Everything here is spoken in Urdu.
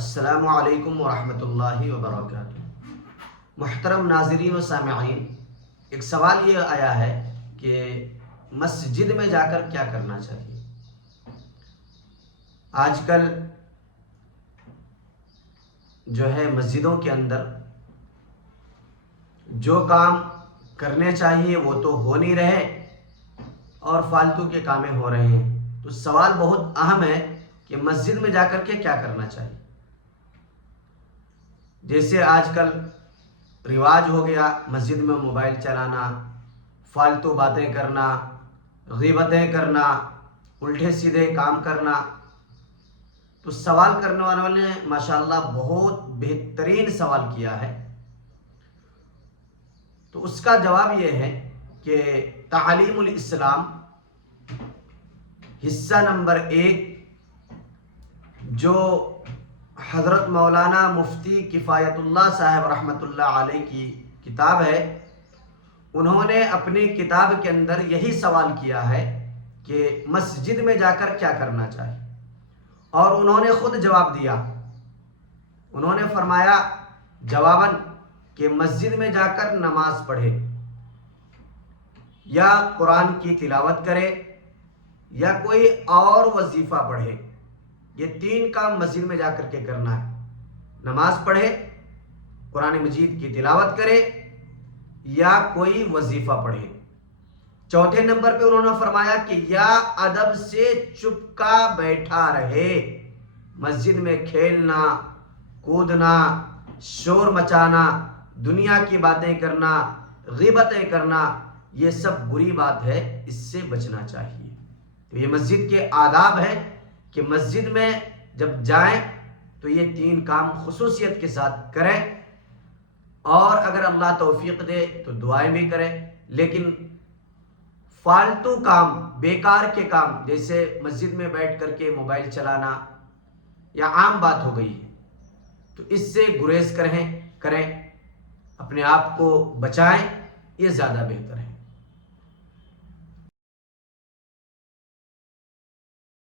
السلام علیکم ورحمۃ اللہ وبرکاتہ۔ محترم ناظرین و سامعین، ایک سوال یہ آیا ہے کہ مسجد میں جا کر کیا کرنا چاہیے۔ آج کل جو ہے مسجدوں کے اندر جو کام کرنے چاہیے وہ تو ہو نہیں رہے اور فالتو کے کامیں ہو رہے ہیں، تو سوال بہت اہم ہے کہ مسجد میں جا کر کے کیا کرنا چاہیے۔ جیسے آج کل رواج ہو گیا مسجد میں موبائل چلانا، فالتو باتیں کرنا، غیبتیں کرنا، الٹے سیدھے کام کرنا۔ تو سوال کرنے والے نے ماشاءاللہ بہت بہترین سوال کیا ہے، تو اس کا جواب یہ ہے کہ تعلیم الاسلام حصہ نمبر 1 جو حضرت مولانا مفتی کفایت اللہ صاحب رحمۃ اللہ علیہ کی کتاب ہے، انہوں نے اپنی کتاب کے اندر یہی سوال کیا ہے کہ مسجد میں جا کر کیا کرنا چاہیے، اور انہوں نے خود جواب دیا۔ انہوں نے فرمایا جواباً کہ مسجد میں جا کر نماز پڑھے یا قرآن کی تلاوت کرے یا کوئی اور وظیفہ پڑھے۔ یہ 3 کام مسجد میں جا کر کے کرنا ہے، نماز پڑھے، قرآن مجید کی تلاوت کرے یا کوئی وظیفہ پڑھے۔ چوتھے نمبر پہ انہوں نے فرمایا کہ یا ادب سے چپکا بیٹھا رہے۔ مسجد میں کھیلنا، کودنا، شور مچانا، دنیا کی باتیں کرنا، غیبتیں کرنا، یہ سب بری بات ہے، اس سے بچنا چاہیے۔ تو یہ مسجد کے آداب ہیں کہ مسجد میں جب جائیں تو یہ 3 کام خصوصیت کے ساتھ کریں، اور اگر اللہ توفیق دے تو دعائیں بھی کریں۔ لیکن فالتو کام، بیکار کے کام، جیسے مسجد میں بیٹھ کر کے موبائل چلانا یا عام بات ہو گئی ہے، تو اس سے گریز کریں، اپنے آپ کو بچائیں، یہ زیادہ بہتر ہے۔